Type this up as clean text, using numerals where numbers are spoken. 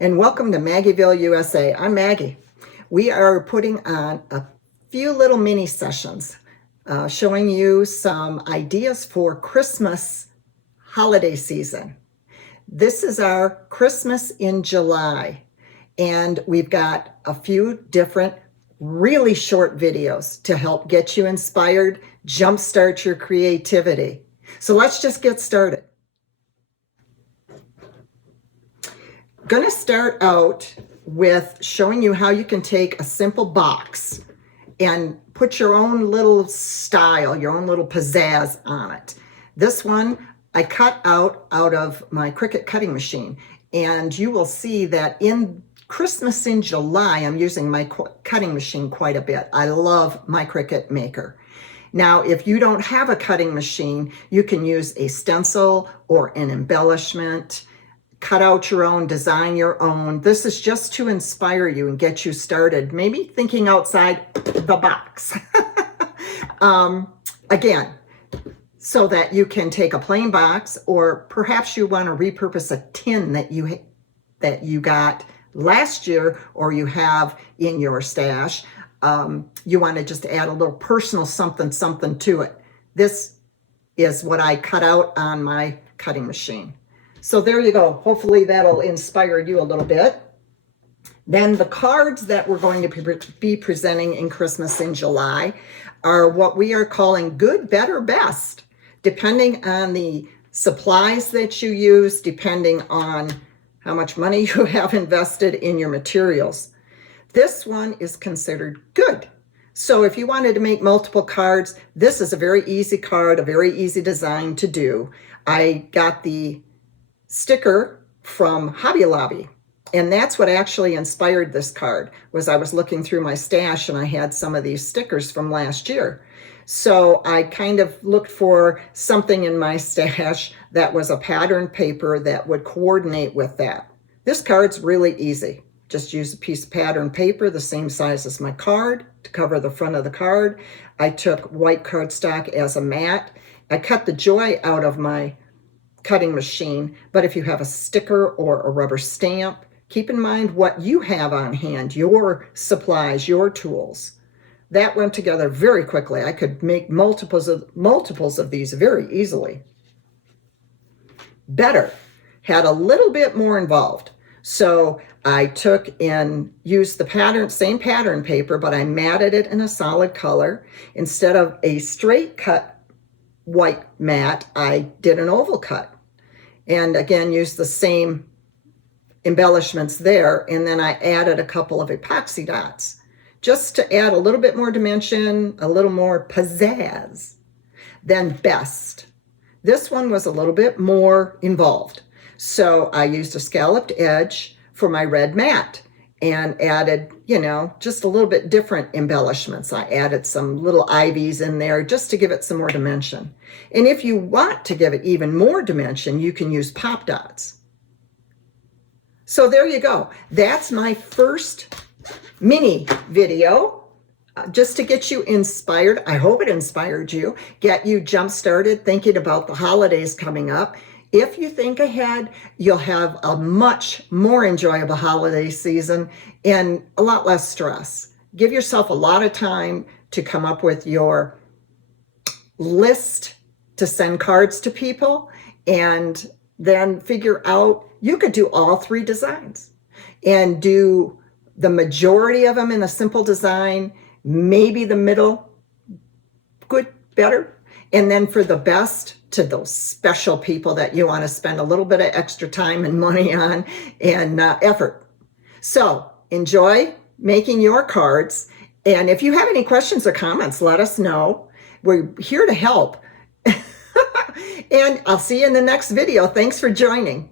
and welcome to Maggieville, USA. I'm Maggie. We are putting on a few little mini sessions showing you some ideas for Christmas holiday season. This is our Christmas in July, and we've got a few different really short videos to help get you inspired, jumpstart your creativity. So let's just get started. Going to start out with showing you how you can take a simple box and put your own little style, your own little pizzazz on it. This one I cut out of my Cricut cutting machine, and you will see that in Christmas in July, I'm using my cutting machine quite a bit. I love my Cricut Maker. Now, if you don't have a cutting machine, you can use a stencil or an embellishment. Cut out your own, design your own. This is just to inspire you and get you started, maybe thinking outside the box. Again, so that you can take a plain box, or perhaps you want to repurpose a tin that you got last year or you have in your stash. You want to just add a little personal something to it. This is what I cut out on my cutting machine. So there you go. Hopefully that'll inspire you a little bit. Then the cards that we're going to be presenting in Christmas in July are what we are calling good, better, best, depending on the supplies that you use, depending on how much money you have invested in your materials. This one is considered good. So if you wanted to make multiple cards, this is a very easy card, a very easy design to do. I got the sticker from Hobby Lobby, and that's what actually inspired this card. Was I was looking through my stash and I had some of these stickers from last year, so I kind of looked for something in my stash that was a pattern paper that would coordinate with that. This card's really easy. Just use a piece of pattern paper the same size as my card to cover the front of the card. I took white cardstock as a mat. I cut the joy out of my cutting machine, but if you have a sticker or a rubber stamp, keep in mind what you have on hand, your supplies, your tools. That went together very quickly. I could make multiples of these very easily. Better had a little bit more involved. So I took and used the same pattern paper, but I matted it in a solid color. Instead of a straight cut white mat, I did an oval cut, and again used the same embellishments there, and then I added a couple of epoxy dots just to add a little bit more dimension, a little more pizzazz. Then best. This one was a little bit more involved, so I used a scalloped edge for my red mat and added, just a little bit different embellishments. I added some little ivies in there just to give it some more dimension. And if you want to give it even more dimension, you can use pop dots. So there you go. That's my first mini video, just to get you inspired. I hope it inspired you, get you jump started thinking about the holidays coming up. If you think ahead, you'll have a much more enjoyable holiday season and a lot less stress. Give yourself a lot of time to come up with your list to send cards to people, and then figure out, you could do all three designs and do the majority of them in a simple design, maybe the middle, good, better, and then for the best, to those special people that you want to spend a little bit of extra time and money on and effort. So enjoy making your cards. And if you have any questions or comments, let us know. We're here to help. And I'll see you in the next video. Thanks for joining.